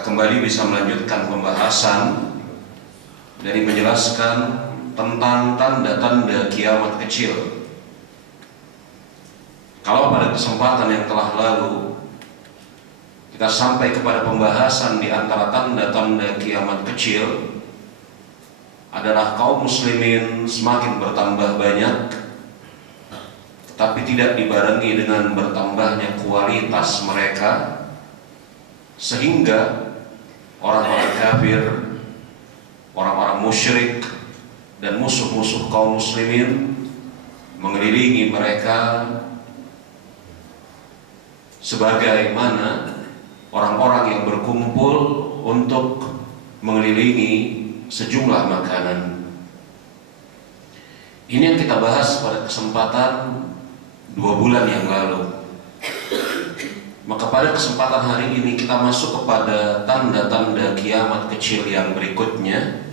Kita kembali bisa melanjutkan pembahasan dari menjelaskan tentang tanda-tanda kiamat kecil. Kalau pada kesempatan yang telah lalu kita sampai kepada pembahasan di antara tanda-tanda kiamat kecil adalah kaum muslimin semakin bertambah banyak, tetapi tidak dibarengi dengan bertambahnya kualitas mereka, sehingga orang-orang kafir, orang-orang musyrik dan musuh-musuh kaum muslimin mengelilingi mereka sebagaimana orang-orang yang berkumpul untuk mengelilingi sejumlah makanan. Ini yang kita bahas pada kesempatan 2 bulan yang lalu. Maka pada kesempatan hari ini kita masuk kepada tanda-tanda kiamat kecil yang berikutnya,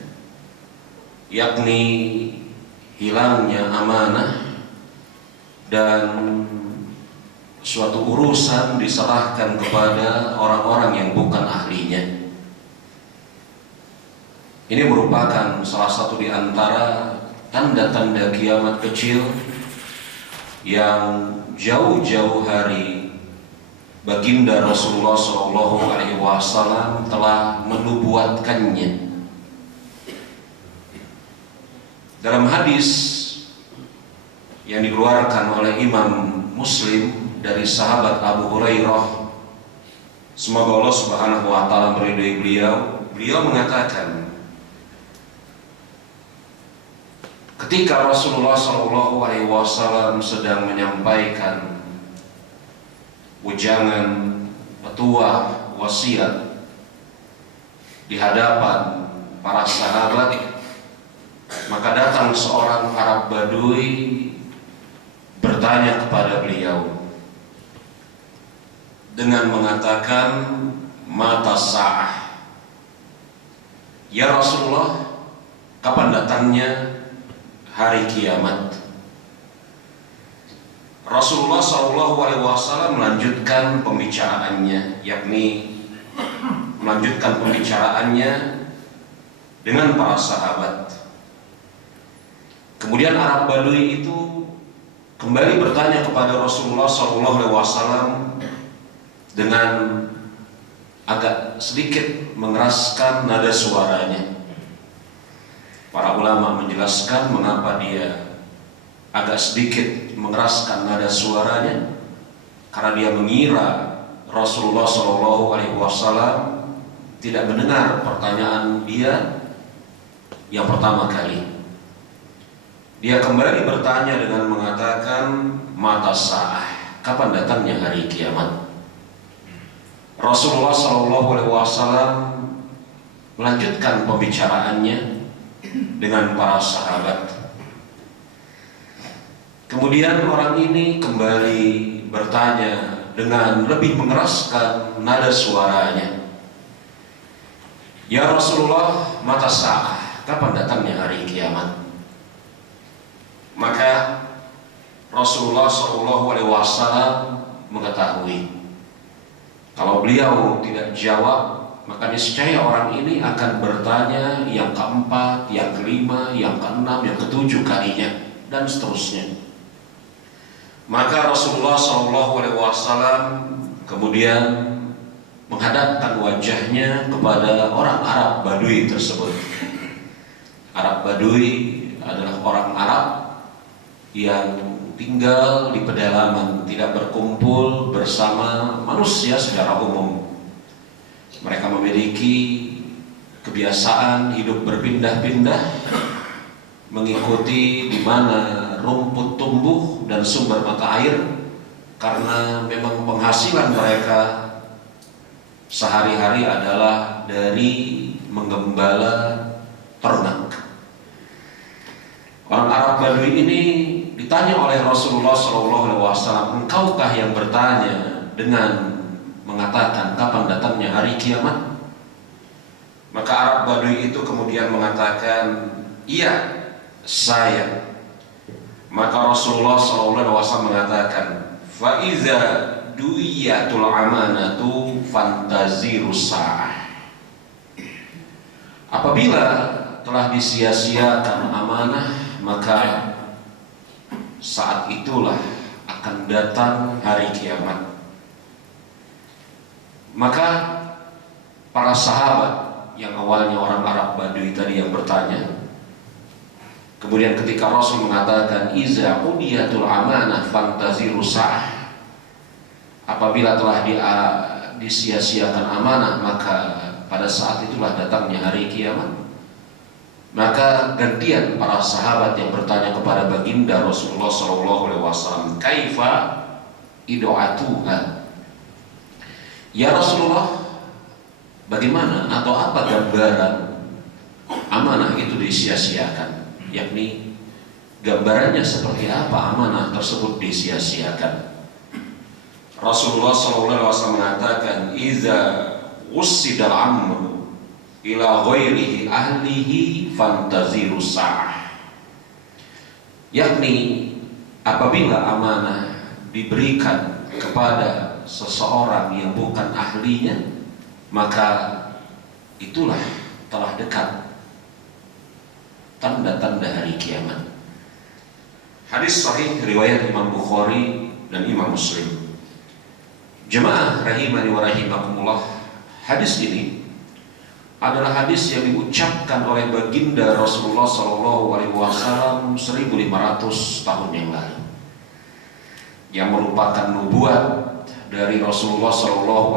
yakni hilangnya amanah dan suatu urusan diserahkan kepada orang-orang yang bukan ahlinya. Ini merupakan salah satu di antara tanda-tanda kiamat kecil yang jauh-jauh hari Baginda Rasulullah SAW telah menubuatkannya. Dalam hadis yang dikeluarkan oleh Imam Muslim dari sahabat Abu Hurairah, semoga Allah Subhanahu wa taala meridhai beliau mengatakan, ketika Rasulullah SAW sedang menyampaikan ujangan petua wasiat di hadapan para sahabat, maka datang seorang Arab Badui bertanya kepada beliau dengan mengatakan, mata sa'ah, ya Rasulullah, kapan datangnya hari kiamat? Rasulullah SAW melanjutkan pembicaraannya, yakni melanjutkan pembicaraannya dengan para sahabat. Kemudian Arab Badui itu kembali bertanya kepada Rasulullah SAW dengan agak sedikit mengeraskan nada suaranya. Para ulama menjelaskan mengapa dia agak sedikit mengeraskan nada suaranya, karena dia mengira Rasulullah SAW tidak mendengar pertanyaan dia yang pertama kali. Dia kembali bertanya dengan mengatakan, mata sa'ah, kapan datangnya hari kiamat? Rasulullah SAW melanjutkan pembicaraannya dengan para sahabat. Kemudian orang ini kembali bertanya dengan lebih mengeraskan nada suaranya, ya Rasulullah, mata sa'ah, kapan datangnya hari kiamat? Maka Rasulullah SAW mengetahui, kalau beliau tidak jawab, maka niscaya orang ini akan bertanya yang keempat, yang kelima, yang keenam, yang ketujuh kalinya, dan seterusnya. Maka Rasulullah SAW kemudian menghadapkan wajahnya kepada orang Arab Badui tersebut. Arab Badui adalah orang Arab yang tinggal di pedalaman, tidak berkumpul bersama manusia secara umum. Mereka memiliki kebiasaan hidup berpindah-pindah, mengikuti di mana rumput tumbuh dan sumber mata air, karena memang penghasilan mereka sehari-hari adalah dari menggembala ternak. Orang Arab Badui ini ditanya oleh Rasulullah SAW, engkaukah yang bertanya dengan mengatakan kapan datangnya hari kiamat? Maka Arab Badui itu kemudian mengatakan, iya, saya. Maka Rasulullah SAW mengatakan, fa iza du'iyatul amanatu fantazirus sa'ah. Apabila telah disia-siakan amanah, maka saat itulah akan datang hari kiamat. Maka para sahabat yang awalnya orang Arab Badui tadi yang bertanya, kemudian ketika Rasul mengatakan iza udiyatul amanah fantaziru sa'ah, apabila telah disia-siakan amanah, maka pada saat itulah datangnya hari kiamat. Maka gantian para sahabat yang bertanya kepada baginda Rasulullah SAW, kaifa ido'atuha, ya Rasulullah, bagaimana atau apa gambaran amanah itu disia-siakan, yakni gambarannya seperti apa amanah tersebut disia-siakan. Rasulullah SAW mengatakan, iza ussidal amru ila ghairihi ahlihi fantaziru sa'ah, yakni apabila amanah diberikan kepada seseorang yang bukan ahlinya, maka itulah telah dekat tanda-tanda hari kiamat. Hadis sahih riwayat Imam Bukhari dan Imam Muslim. Jemaah rahimani wa rahimakumullah, hadis ini adalah hadis yang diucapkan oleh baginda Rasulullah SAW 1500 tahun yang lalu, yang merupakan nubuat dari Rasulullah SAW,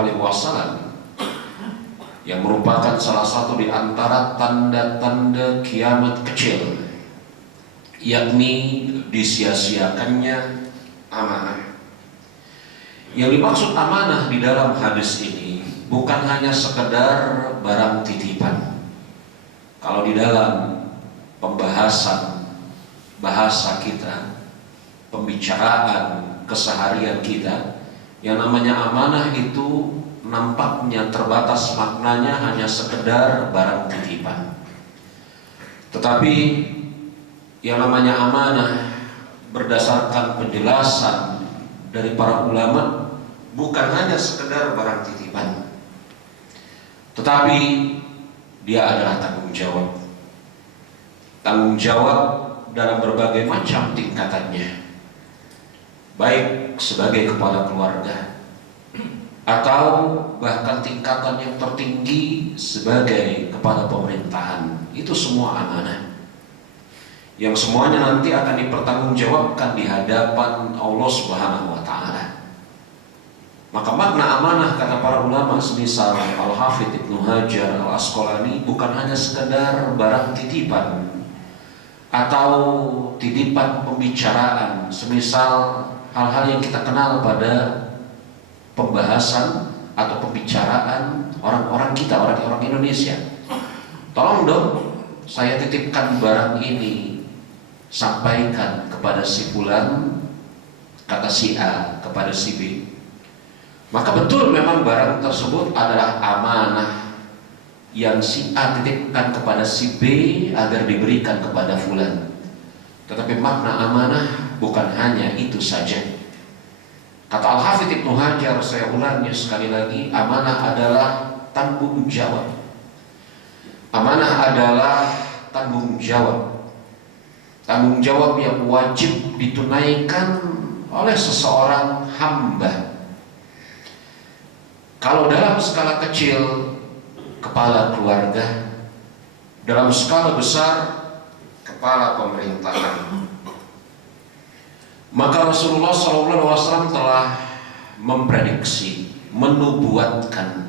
yang merupakan salah satu di antara tanda-tanda kiamat kecil, yakni disia-siakannya amanah. Yang dimaksud amanah di dalam hadis ini bukan hanya sekedar barang titipan. Kalau di dalam pembahasan bahasa kita, pembicaraan keseharian kita, yang namanya amanah itu nampaknya terbatas maknanya hanya sekedar barang titipan. Tetapi yang namanya amanah berdasarkan penjelasan dari para ulama bukan hanya sekedar barang titipan, tetapi dia adalah tanggung jawab. Tanggung jawab dalam berbagai macam tingkatannya, baik sebagai kepala keluarga atau bahkan tingkatan yang tertinggi sebagai kepala pemerintahan. Itu semua amanah yang semuanya nanti akan dipertanggungjawabkan di hadapan Allah Subhanahu wa Ta'ala. Maka makna amanah kata para ulama semisal Al-Hafidh Ibnu Hajar Al-Asqalani bukan hanya sekedar barang titipan atau titipan pembicaraan, semisal hal-hal yang kita kenal pada pembahasan atau pembicaraan orang-orang kita, orang-orang Indonesia. Tolong dong, saya titipkan barang ini, sampaikan kepada si fulan, kata si A kepada si B. Maka betul memang barang tersebut adalah amanah yang si A titipkan kepada si B agar diberikan kepada fulan. Tetapi makna amanah bukan hanya itu saja. Kata Al-Hafidh Ibnu Hajar, saya ulangi sekali lagi, amanah adalah tanggung jawab. Amanah adalah tanggung jawab. Tanggung jawab yang wajib ditunaikan oleh seseorang hamba. Kalau dalam skala kecil, kepala keluarga, dalam skala besar, kepala pemerintahan, maka Rasulullah SAW telah memprediksi, menubuatkan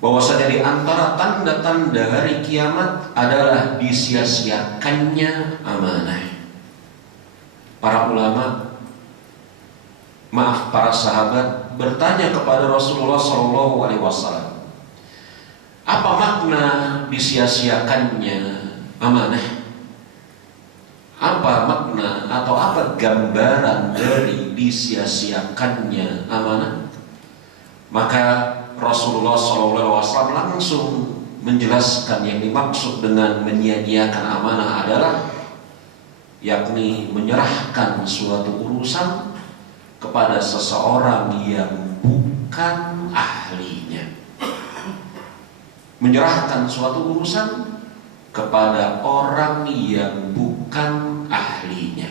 bahwasanya di antara tanda-tanda hari kiamat adalah disia-siakannya amanah. Para ulama, para sahabat bertanya kepada Rasulullah SAW, apa makna disia-siakannya amanah? Apa makna atau apa gambaran dari disia-siakannya amanah? Maka Rasulullah SAW langsung menjelaskan yang dimaksud dengan menyia-nyiakan amanah adalah yakni menyerahkan suatu urusan kepada seseorang yang bukan ahlinya. Menyerahkan suatu urusan kepada orang yang bukan ahlinya.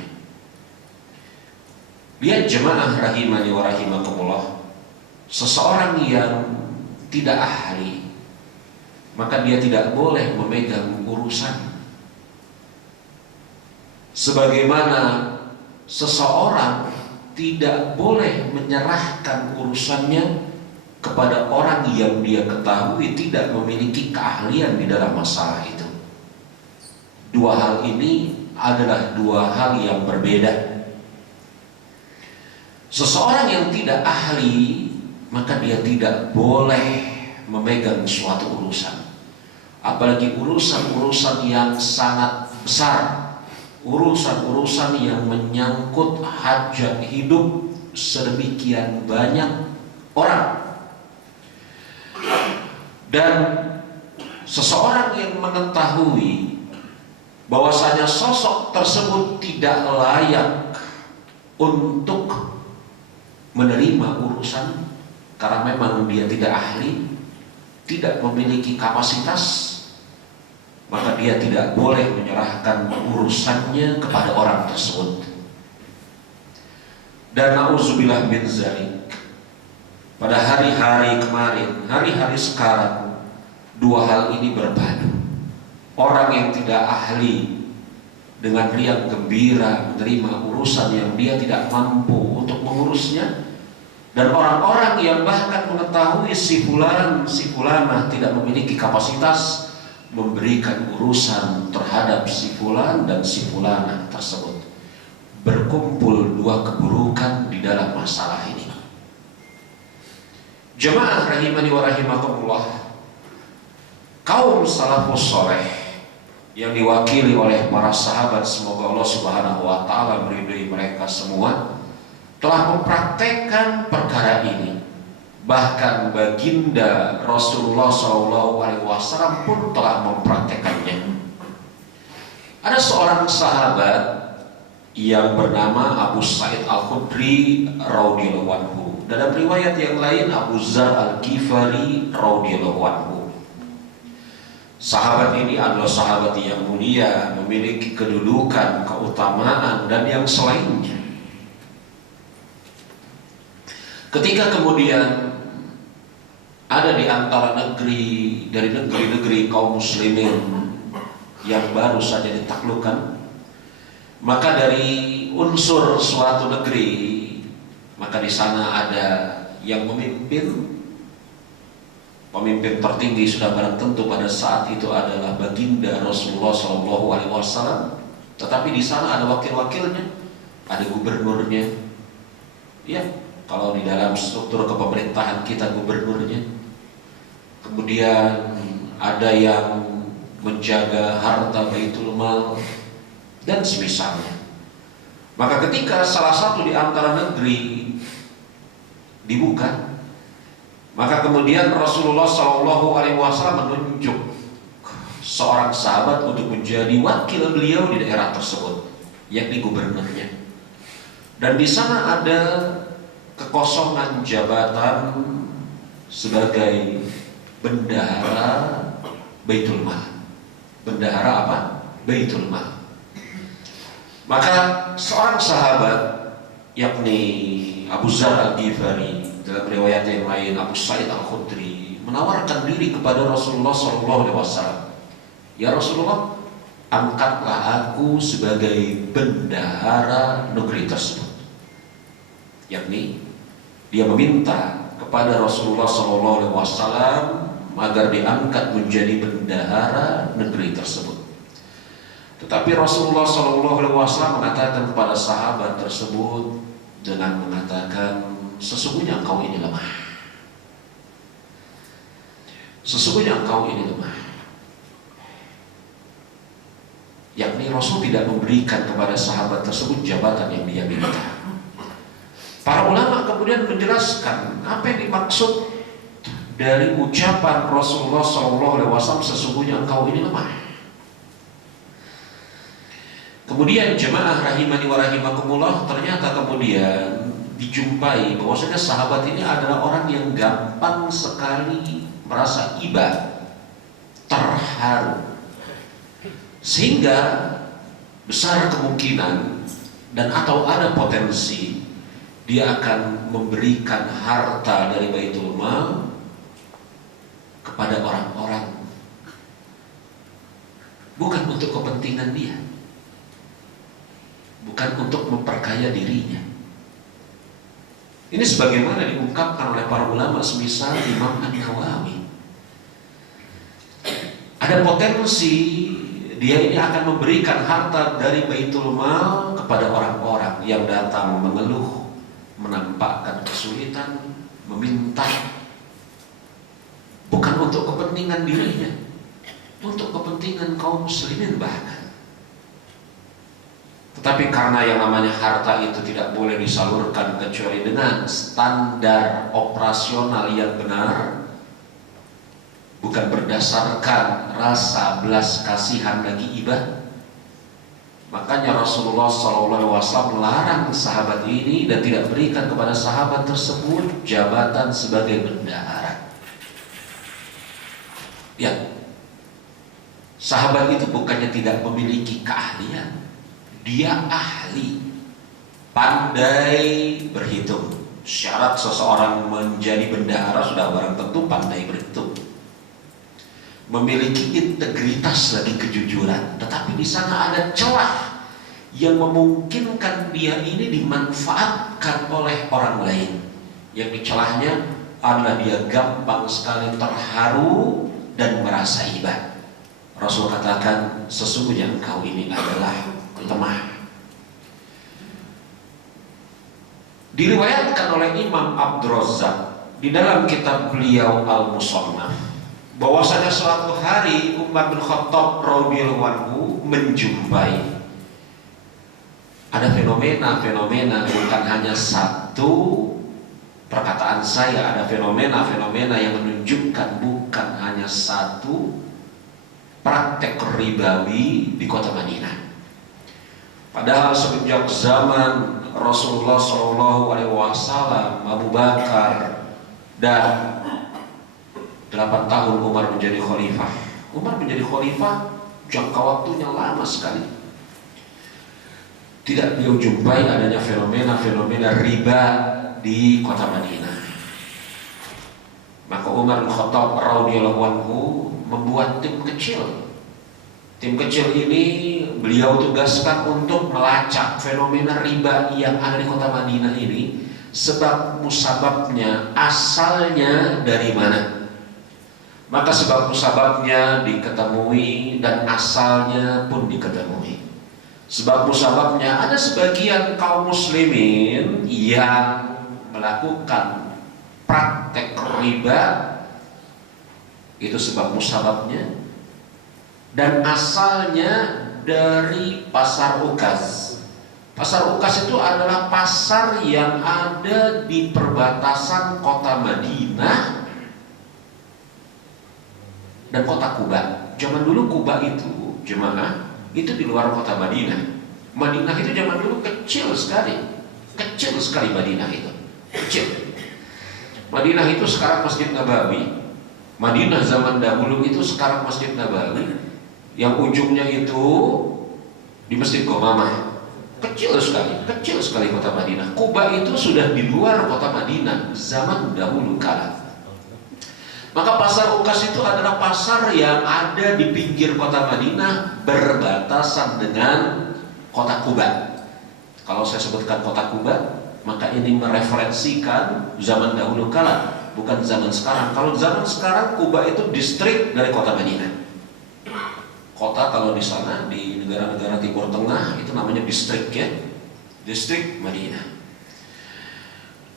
Lihat jemaah rahimani wa rahimakumullah, seseorang yang tidak ahli, maka dia tidak boleh memegang urusan. Sebagaimana seseorang tidak boleh menyerahkan urusannya kepada orang yang dia ketahui tidak memiliki keahlian di dalam masalah itu. Dua hal ini adalah dua hal yang berbeda. Seseorang yang tidak ahli, maka dia tidak boleh memegang suatu urusan, apalagi urusan-urusan yang sangat besar, urusan-urusan yang menyangkut hajat hidup sedemikian banyak orang. Dan seseorang yang mengetahui bahwasanya sosok tersebut tidak layak untuk menerima urusan karena memang dia tidak ahli, tidak memiliki kapasitas, maka dia tidak boleh menyerahkan urusannya kepada orang tersebut. Dan na'udzubillah min dzalik, pada hari-hari kemarin, hari-hari sekarang, dua hal ini berpadu. Orang yang tidak ahli dengan riang gembira menerima urusan yang dia tidak mampu untuk mengurusnya, dan orang-orang yang bahkan mengetahui si fulan, si fulanah tidak memiliki kapasitas memberikan urusan terhadap si fulan dan si fulanah tersebut. Berkumpul dua keburukan di dalam masalah ini. Jemaah rahimani wa rahimakumullah, kaum salafus saleh yang diwakili oleh para sahabat, semoga Allah Subhanahu wa taala meridhai mereka semua, telah mempraktekkan perkara ini. Bahkan baginda Rasulullah SAW pun telah mempraktekannya. Ada seorang sahabat yang bernama Abu Sa'id Al-Khudri radhiyallahu anhu. Dalam riwayat yang lain Abu Dzar Al-Ghifari radhiyallahu anhu. Sahabat ini adalah sahabat yang mulia, memiliki kedudukan, keutamaan dan yang selainnya. Ketika kemudian ada di antara dari negeri-negeri kaum muslimin yang baru saja ditaklukkan, maka dari unsur suatu negeri, maka di sana ada yang memimpin. Pemimpin tertinggi sudah barang tentu pada saat itu adalah baginda Rasulullah SAW. Tetapi di sana ada wakil-wakilnya, ada gubernurnya. Ya, kalau di dalam struktur kepemerintahan kita gubernurnya. Kemudian ada yang menjaga harta Baitul Mal dan semisalnya. Maka ketika salah satu di antara negeri dibuka, maka kemudian Rasulullah SAW menunjuk seorang sahabat untuk menjadi wakil beliau di daerah tersebut, yakni gubernurnya. Dan di sana ada kekosongan jabatan sebagai bendahara Baitul Mal. Bendahara apa? Baitul Mal. Maka seorang sahabat, yakni Abu Dzar Al-Ghifari, dalam riwayat yang lain Abu Sa'id Al-Khudri, menawarkan diri kepada Rasulullah SAW. Ya Rasulullah, angkatlah aku sebagai bendahara negeri tersebut. Yakni dia meminta kepada Rasulullah SAW agar diangkat menjadi bendahara negeri tersebut. Tetapi Rasulullah SAW mengatakan kepada sahabat tersebut dengan mengatakan, sesungguhnya engkau ini lemah. Sesungguhnya engkau ini lemah. Yakni Rasul tidak memberikan kepada sahabat tersebut jabatan yang dia minta. Para ulama kemudian menjelaskan apa yang dimaksud dari ucapan Rasulullah SAW, sesungguhnya engkau ini lemah. Kemudian jemaah rahimani wa rahimakumullah, ternyata kemudian dijumpai bahwasanya sahabat ini adalah orang yang gampang sekali merasa iba, terharu Sehingga besar kemungkinan dan atau ada potensi dia akan memberikan harta dari Baitul Mal kepada orang-orang, bukan untuk kepentingan dia, bukan untuk memperkaya dirinya. Ini sebagaimana diungkapkan oleh para ulama semisal Imam An-Nawawi. Ada potensi dia ini akan memberikan harta dari Baitul Mal kepada orang-orang yang datang mengeluh, menampakkan kesulitan, meminta, bukan untuk kepentingan dirinya, untuk kepentingan kaum muslimin bahkan. Tetapi karena yang namanya harta itu tidak boleh disalurkan kecuali dengan standar operasional yang benar, bukan berdasarkan rasa belas kasihan bagi iba, makanya Rasulullah SAW melarang sahabat ini dan tidak berikan kepada sahabat tersebut jabatan sebagai bendahara. Ya, sahabat itu bukannya tidak memiliki keahlian, dia ahli, pandai berhitung. Syarat seseorang menjadi bendahara sudah barang tentu pandai berhitung, memiliki integritas lagi kejujuran. Tetapi di sana ada celah yang memungkinkan dia ini dimanfaatkan oleh orang lain. Yang celahnya adalah dia gampang sekali terharu dan merasa iba. Rasul katakan, sesungguhnya engkau ini adalah lemah. Diriwayatkan oleh Imam Abdurrazzaq di dalam kitab beliau Al-Musannaf bahwasanya suatu hari Umar bin Khattab radhiyallahu anhu menjumpai ada fenomena-fenomena, bukan hanya satu perkataan saya, ada fenomena-fenomena yang menunjukkan bukan hanya satu praktek ribawi di kota Madinah. Padahal semenjak zaman Rasulullah SAW, Abu Bakar dan 8 tahun Umar menjadi khalifah. Umar menjadi khalifah jangka waktunya lama sekali. Tidak beliau jumpai adanya fenomena-fenomena riba di kota Madinah. Maka Umar bin Khattab radhiyallahu anhu membuat tim kecil. Tim kecil ini beliau tugaskan untuk melacak fenomena riba yang ada di kota Madinah ini, sebab musababnya, asalnya dari mana. Maka sebab musababnya diketahui dan asalnya pun diketahui. Sebab musababnya, ada sebagian kaum muslimin yang melakukan praktek riba, itu sebab musababnya, dan asalnya dari pasar ukas. Pasar ukas itu adalah pasar yang ada di perbatasan kota Madinah dan kota Kuba. Zaman dulu Kuba itu, jemaah, itu di luar kota Madinah. Madinah itu zaman dulu kecil sekali Madinah itu, kecil. Madinah itu sekarang Masjid Nabawi. Madinah zaman dahulu itu sekarang Masjid Nabawi, yang ujungnya itu di Masjid Qomamah. Kecil sekali kota Madinah. Kuba itu sudah di luar kota Madinah zaman dahulu kala. Maka pasar ukas itu adalah pasar yang ada di pinggir kota Madinah, berbatasan dengan kota Kuba. Kalau saya sebutkan kota Kuba, maka ini mereferensikan zaman dahulu kala, bukan zaman sekarang. Kalau zaman sekarang, Kuba itu distrik dari kota Madinah. Kota kalau di sana, di negara-negara Timur Tengah, itu namanya distrik, ya, distrik Madinah.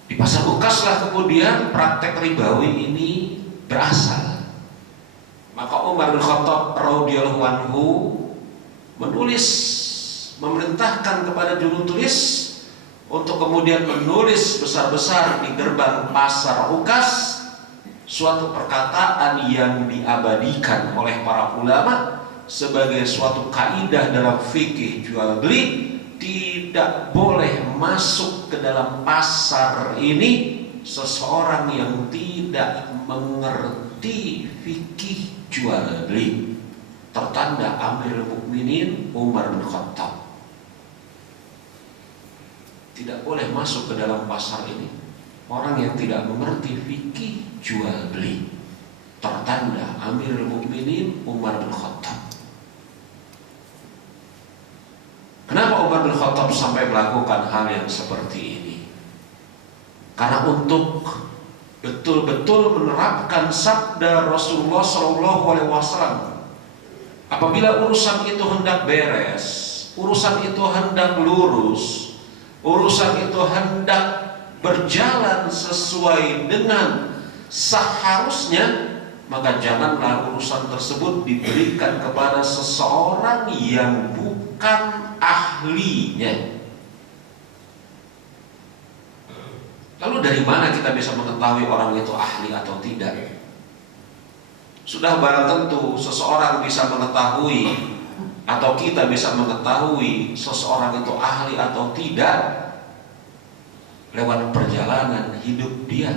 Di pasar ukaslah kemudian praktek ribawi ini berasal. Maka Umar bin Khattab radhiyallahu anhu memerintahkan kepada juru tulis untuk kemudian menulis besar-besar di gerbang pasar ukas suatu perkataan yang diabadikan oleh para ulama sebagai suatu kaidah dalam fikih jual beli. Tidak boleh masuk ke dalam pasar ini seseorang yang tidak mengerti fikih jual beli. tertanda Amirul Mukminin Umar bin Khattab. Tidak boleh masuk ke dalam pasar ini orang yang tidak mengerti fikih jual beli. Tertanda Amirul Mukminin Umar bin Khattab. Kenapa Umar bin Khattab sampai melakukan hal yang seperti ini? Karena untuk betul-betul menerapkan sabda Rasulullah SAW. Apabila urusan itu hendak beres, urusan itu hendak lurus, urusan itu hendak berjalan sesuai dengan seharusnya, maka janganlah urusan tersebut diberikan kepada seseorang yang bukan ahlinya. Lalu dari mana kita bisa mengetahui orang itu ahli atau tidak? Sudah barang tentu seseorang bisa mengetahui atau kita bisa mengetahui seseorang itu ahli atau tidak lewat perjalanan hidup dia,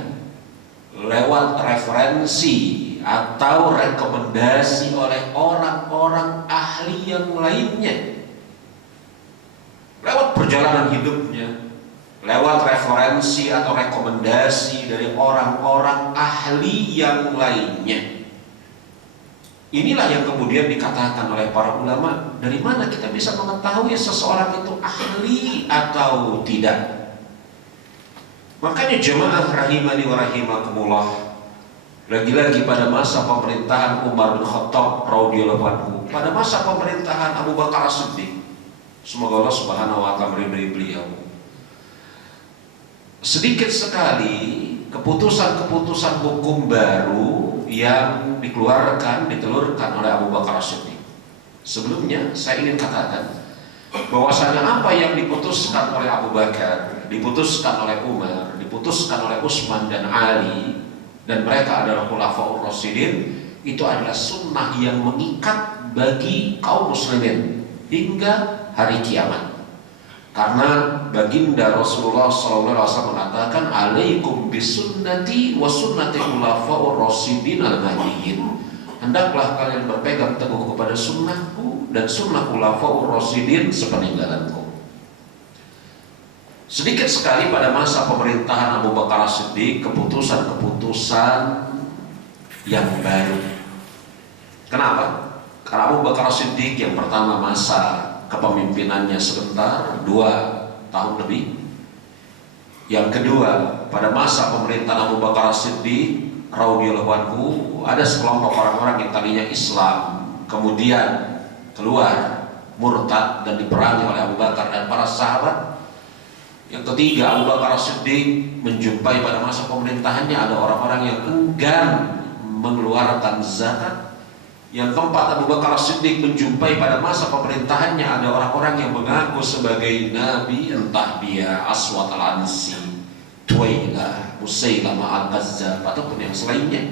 lewat referensi atau rekomendasi oleh orang-orang ahli yang lainnya, lewat perjalanan hidupnya, lewat referensi atau rekomendasi dari orang-orang ahli yang lainnya. Inilah yang kemudian dikatakan oleh para ulama, dari mana kita bisa mengetahui seseorang itu ahli atau tidak? Makanya jemaah rahimani wa rahimakumullah, lagi-lagi pada masa pemerintahan Umar bin Khattab radhiyallahu anhu, pada masa pemerintahan Abu Bakar As-Siddiq, semoga Allah Subhanahu wa taala meridai beliau, sedikit sekali keputusan-keputusan hukum baru yang ditelurkan oleh Abu Bakar As-Siddiq. Sebelumnya saya ingin katakan bahwasanya apa yang diputuskan oleh Abu Bakar, diputuskan oleh Umar, diputuskan oleh Utsman dan Ali, dan mereka adalah khulafaur rasyidin, itu adalah sunnah yang mengikat bagi kaum muslimin hingga hari kiamat. Karena baginda Rasulullah SAW mengatakan, alaikum bisunnati wa sunnati khulafaur rasyidin al-mahdiyyin. Hendaklah kalian berpegang teguh kepada sunnahku dan sunnah khulafaur rasyidin sepeninggalanku. Sedikit sekali pada masa pemerintahan Abu Bakar As-Siddiq keputusan-keputusan yang baru. Kenapa? Karena Abu Bakar As-Siddiq yang pertama masa kepemimpinannya sebentar, 2 tahun lebih. Yang kedua, pada masa pemerintahan Abu Bakar As-Siddiq radhiyallahu anhu, ada sekelompok orang-orang yang tadinya Islam kemudian keluar murtad dan diperangi oleh Abu Bakar dan para sahabat. Yang ketiga, Abu Bakar As-Siddiq menjumpai pada masa pemerintahannya ada orang-orang yang enggan mengeluarkan zakat. Yang keempat, Abu Bakar As-Siddiq menjumpai pada masa pemerintahannya ada orang-orang yang mengaku sebagai nabi, entah dia Aswad al-Ansi, Tuwailah, Musailamah al-Kazzab ataupun yang selainnya.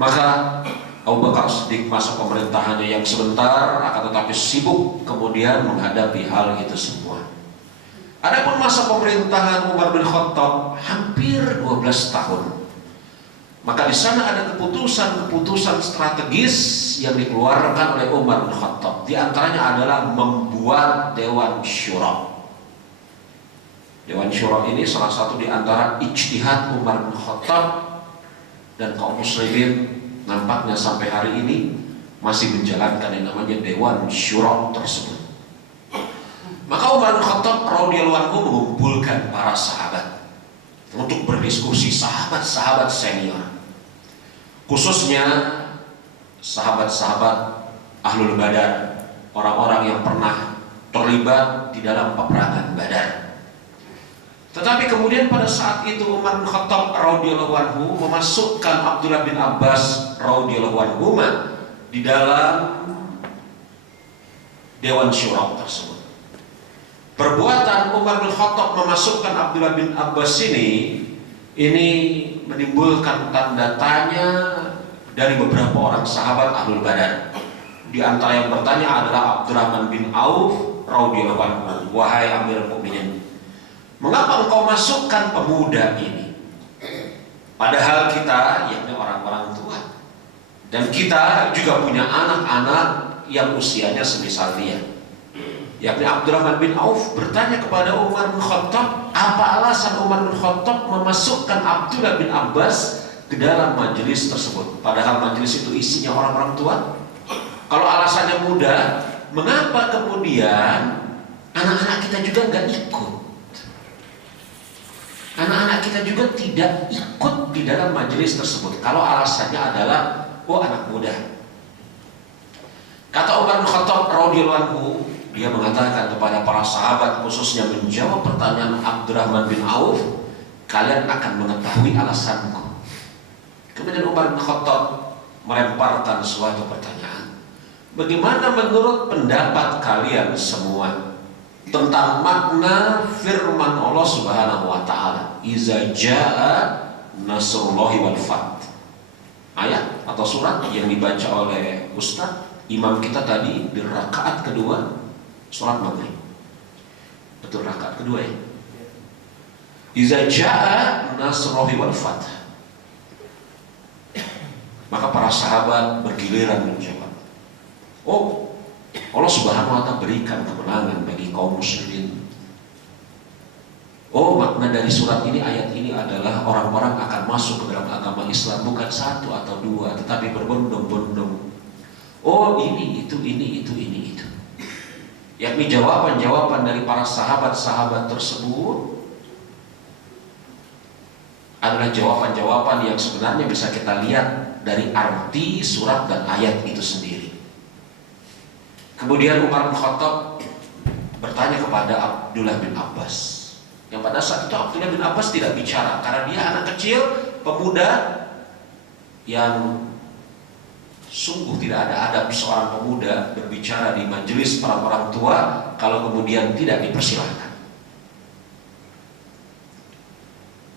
Maka Abu Bakar As-Siddiq masa pemerintahannya yang sebentar akan tetapi sibuk kemudian menghadapi hal itu semua. Adapun masa pemerintahan Umar bin Khattab hampir 12 tahun. Maka di sana ada keputusan-keputusan strategis yang dikeluarkan oleh Umar bin Khattab. Di antaranya adalah membuat Dewan Syura. Dewan Syura ini salah satu di antara ijtihad Umar bin Khattab, dan kaum muslimin nampaknya sampai hari ini masih menjalankan yang namanya Dewan Syura tersebut. Maka Umar bin Khattab radhiyallahu anhu mengumpulkan para sahabat untuk berdiskusi, sahabat-sahabat senior, khususnya sahabat-sahabat Ahlul Badar, orang-orang yang pernah terlibat di dalam peperangan Badar. Tetapi kemudian pada saat itu Umar bin Khattab radhiyallahu anhu memasukkan Abdullah bin Abbas radhiyallahu anhu di dalam Dewan Syura tersebut. Perbuatan Umar bin Khattab memasukkan Abdullah bin Abbas ini menimbulkan tanda tanya dari beberapa orang sahabat Ahlul Badar. Di antara yang bertanya adalah Abdurrahman bin Auf radhiyallahu anhu, wahai Amirul Mukminin, mengapa engkau masukkan pemuda ini? Padahal kita, yakni orang-orang tua, Dan kita juga punya anak-anak yang usianya semisal dia, yakni Abdurrahman bin Auf bertanya kepada Umar bin Khattab, apa alasan Umar bin Khattab memasukkan Abdullah bin Abbas ke dalam majelis tersebut, padahal majelis itu isinya orang-orang tua? Kalau alasannya mudah, mengapa kemudian anak-anak kita juga nggak ikut? Anak-anak kita juga tidak ikut di dalam majelis tersebut kalau alasannya adalah anak muda. Kata Umar bin Khattab radhiyallahu anhu, dia mengatakan kepada para sahabat, khususnya menjawab pertanyaan Abdurrahman bin Auf, kalian akan mengetahui alasanku. Kemudian Umar bin Khattab melemparkan suatu pertanyaan, bagaimana menurut pendapat kalian semua tentang makna firman Allah Subhanahu wa taala, "Iza jaa nasrullahi wal fath." Ayat atau surat yang dibaca oleh Ustaz imam kita tadi di rakaat kedua surat Maghrib. Betul, rakaat kedua ya. "Iza jaa nasrullahi wal fath." Maka para sahabat bergiliran menjawab, Allah Subhanahu wa ta'ala berikan kemenangan bagi kaum muslimin. Makna dari surat ini, ayat ini adalah orang-orang akan masuk ke dalam agama Islam bukan satu atau dua, tetapi berbondong-bondong. Ini itu. Yakni jawaban-jawaban dari para sahabat-sahabat tersebut adalah jawaban-jawaban yang sebenarnya bisa kita lihat dari arti surat dan ayat itu sendiri. Kemudian Umar bin Khattab bertanya kepada Abdullah bin Abbas, yang pada saat itu Abdullah bin Abbas tidak bicara karena dia anak kecil, pemuda yang sungguh tidak ada adab seorang pemuda berbicara di majelis para orang tua kalau kemudian tidak dipersilahkan.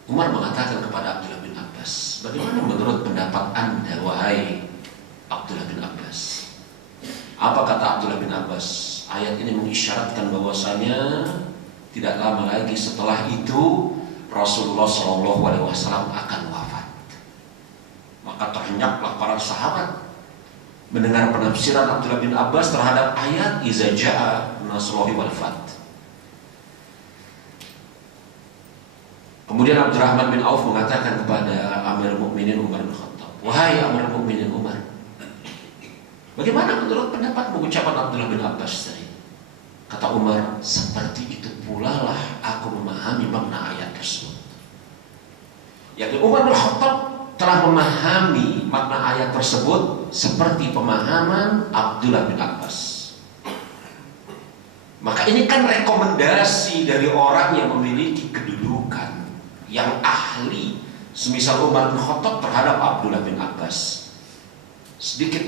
Umar mengatakan kepada Abdullah bin Abbas, bagaimana menurut pendapat Anda wahai Abdullah bin Abbas? Apa kata Abdullah bin Abbas? Ayat ini mengisyaratkan bahwasanya tidak lama lagi setelah itu Rasulullah SAW akan wafat. Maka terhenyaklah para sahabat mendengar penafsiran Abdullah bin Abbas terhadap ayat "Iza jaa nasrullahi wal fath." Kemudian Abdurrahman bin Auf mengatakan kepada Amirul Mukminin Umar bin Khattab, wahai Amirul Mukminin Umar, bagaimana menurut pendapatmu ucapan Abdullah bin Abbas tadi? Kata Umar, seperti itu pula lah aku memahami makna ayat tersebut. Yakni Umar bin Khattab telah memahami makna ayat tersebut seperti pemahaman Abdullah bin Abbas. Maka ini kan rekomendasi dari orang yang memiliki kedudukan, yang ahli, semisal Umar bin Khattab terhadap Abdullah bin Abbas. Sedikit,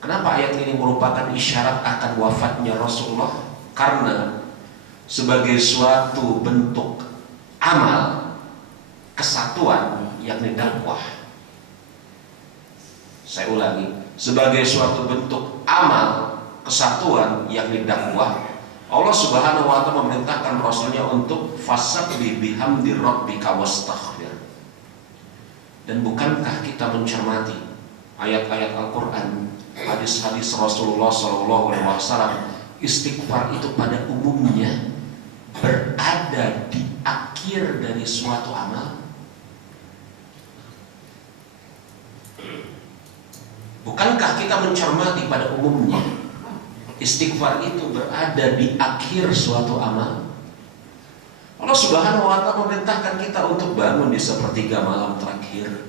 kenapa ayat ini merupakan isyarat akan wafatnya Rasulullah? Karena sebagai suatu bentuk amal kesatuan, yakni dakwah. Saya ulangi, sebagai suatu bentuk amal kesatuan, yakni dakwah, Allah Subhanahu wa ta'ala memerintahkan Rasulnya untuk fasabbih bihamdi rabbika wastaghfir. Dan bukankah kita mencermati ayat-ayat Al-Quran, hadis-hadis Rasulullah SAW, istighfar itu pada umumnya berada di akhir dari suatu amal? Bukankah kita mencermati pada umumnya istighfar itu berada di akhir suatu amal? Allah Subhanahu wa ta'ala memerintahkan kita untuk bangun di sepertiga malam terakhir,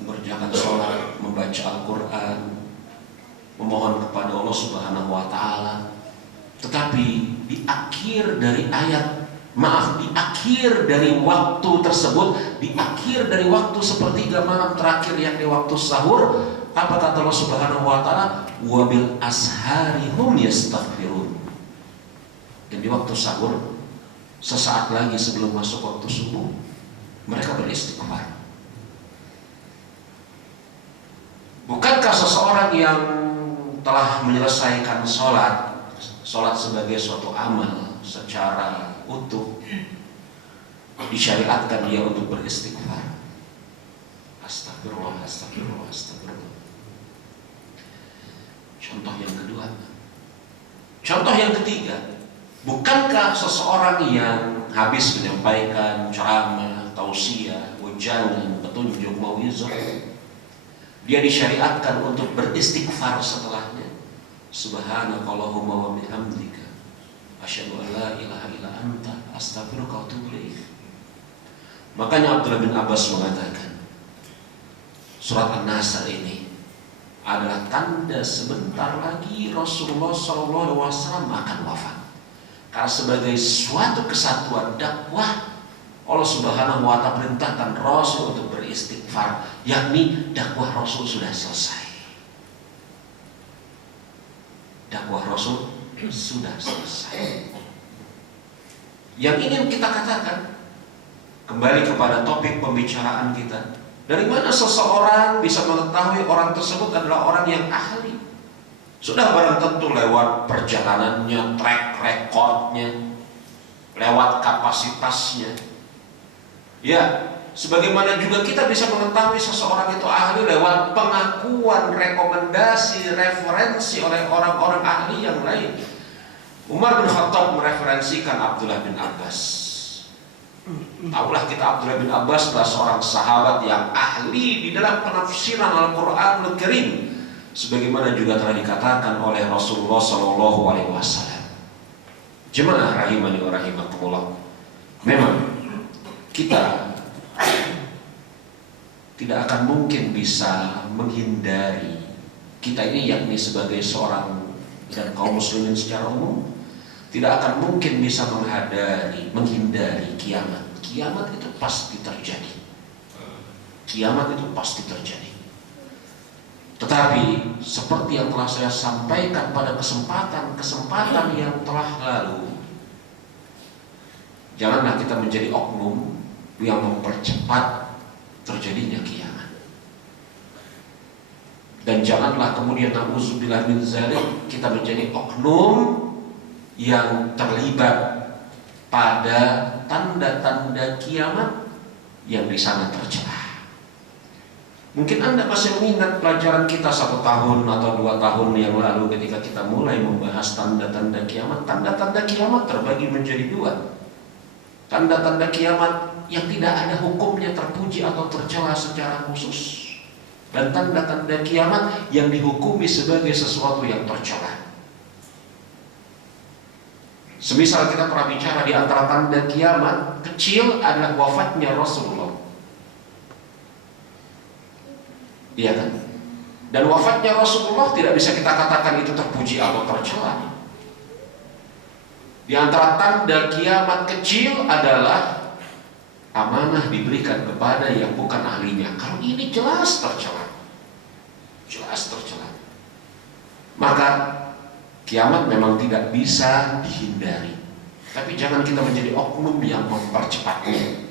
mengerjakan sholat, membaca Al-Quran, memohon kepada Allah Subhanahu wa ta'ala. Tetapi di akhir dari di akhir dari waktu tersebut, di akhir dari waktu sepertiga malam terakhir yang di waktu sahur, apa kata Allah Subhanahu wa ta'ala? Wa bil ashari hum yastaghfirun. Dan di waktu sahur, sesaat lagi sebelum masuk waktu subuh, mereka beristighfar. Bukankah seseorang yang telah menyelesaikan sholat sebagai suatu amal secara utuh, disyariatkan dia untuk beristighfar? Astagfirullah, astagfirullah, astagfirullah. Contoh yang kedua. Contoh yang ketiga, bukankah seseorang yang habis menyampaikan ceramah, tausiah, wejangan, petunjuk, mauizah, dia disyariatkan untuk beristighfar setelahnya? Subhanakallahumma wa bihamdika asyhadu an la ilaha illa anta astaghfiruka wa atubu ilaik. Makanya Abdullah bin Abbas mengatakan, surat An-Nasr ini adalah tanda sebentar lagi Rasulullah SAW akan wafat. Karena sebagai suatu kesatuan dakwah, Allah Subhanahu wa Ta'ala perintahkan Rasul untuk beristighfar, yakni dakwah Rasul sudah selesai. Dakwah Rasul sudah selesai. Yang ingin kita katakan, kembali kepada topik pembicaraan kita, dari mana seseorang bisa mengetahui orang tersebut adalah orang yang ahli? Sudah barang tentu lewat perjalanannya, track recordnya, lewat kapasitasnya. Ya, sebagaimana juga kita bisa mengetahui seseorang itu ahli lewat pengakuan, rekomendasi, referensi oleh orang-orang ahli yang lain. Umar bin Khattab mereferensikan Abdullah bin Abbas. Tahulah kita Abdullah bin Abbas adalah seorang sahabat yang ahli di dalam penafsiran Al-Quranul Karim, sebagaimana juga telah dikatakan oleh Rasulullah SAW. Jemaah rahimani wa rahimakumullah, memang kita tidak akan mungkin bisa menghindari, kita ini yakni sebagai seorang dan kaum muslimin secara umum, tidak akan mungkin bisa menghindari kiamat. Kiamat itu pasti terjadi. Kiamat itu pasti terjadi. Tetapi seperti yang telah saya sampaikan pada kesempatan yang telah lalu, janganlah kita menjadi oknum yang mempercepat terjadinya kiamat. Dan janganlah kemudian na'udzubillah min dzalik, kita menjadi oknum yang terlibat pada tanda-tanda kiamat yang di sana tercela. Mungkin Anda masih mengingat pelajaran kita 1 tahun atau 2 tahun yang lalu ketika kita mulai membahas tanda-tanda kiamat. Tanda-tanda kiamat terbagi menjadi 2. Tanda-tanda kiamat yang tidak ada hukumnya terpuji atau tercela secara khusus, dan tanda-tanda kiamat yang dihukumi sebagai sesuatu yang tercela. Semisal kita pernah bicara di antara tanda kiamat kecil adalah wafatnya Rasulullah. Iya kan? Dan wafatnya Rasulullah tidak bisa kita katakan itu terpuji atau tercela. Di antara tanda kiamat kecil adalah amanah diberikan kepada yang bukan ahlinya. Kalau ini jelas tercela. Jelas tercela. Maka kiamat memang tidak bisa dihindari. Tapi jangan kita menjadi oknum yang mempercepatnya.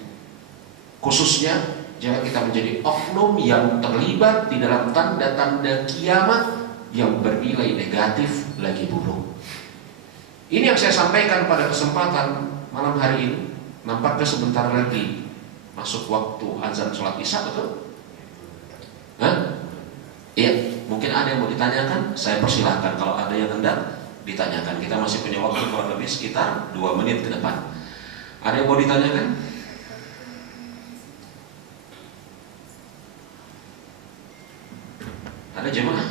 Khususnya jangan kita menjadi oknum yang terlibat di dalam tanda-tanda kiamat yang bernilai negatif lagi buruk. Ini yang saya sampaikan pada kesempatan malam hari ini. Nampaknya sebentar lagi masuk waktu azan sholat isya, betul? Hah? Iya, mungkin ada yang mau ditanyakan, saya persilahkan. Kalau ada yang hendak ditanyakan, kita masih punya waktu kurang lebih sekitar 2 menit ke depan. Ada yang mau ditanyakan? Ada jemaah?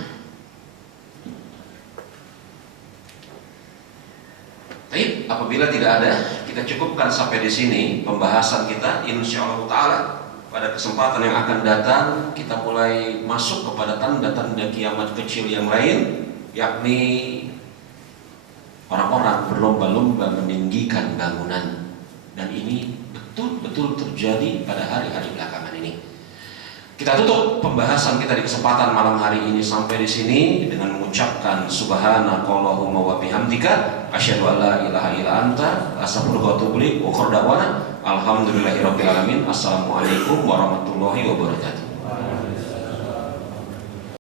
Baik, apabila tidak ada, kita cukupkan sampai di sini pembahasan kita. Insyaallah Ta'ala pada kesempatan yang akan datang kita mulai masuk kepada tanda-tanda kiamat kecil yang lain, yakni orang-orang berlomba-lomba meninggikan bangunan. Dan ini betul-betul terjadi pada hari-hari belakangan ini. Kita tutup pembahasan kita di kesempatan malam hari ini sampai di sini dengan mengucapkan subhanakallahumma wa bihamdika asyhadu an la ilaha illa anta astaghfiruka wa atubu ilaik. Wa qur da'wana alhamdulillahirabbil alamin. Assalamualaikum warahmatullahi wabarakatuh.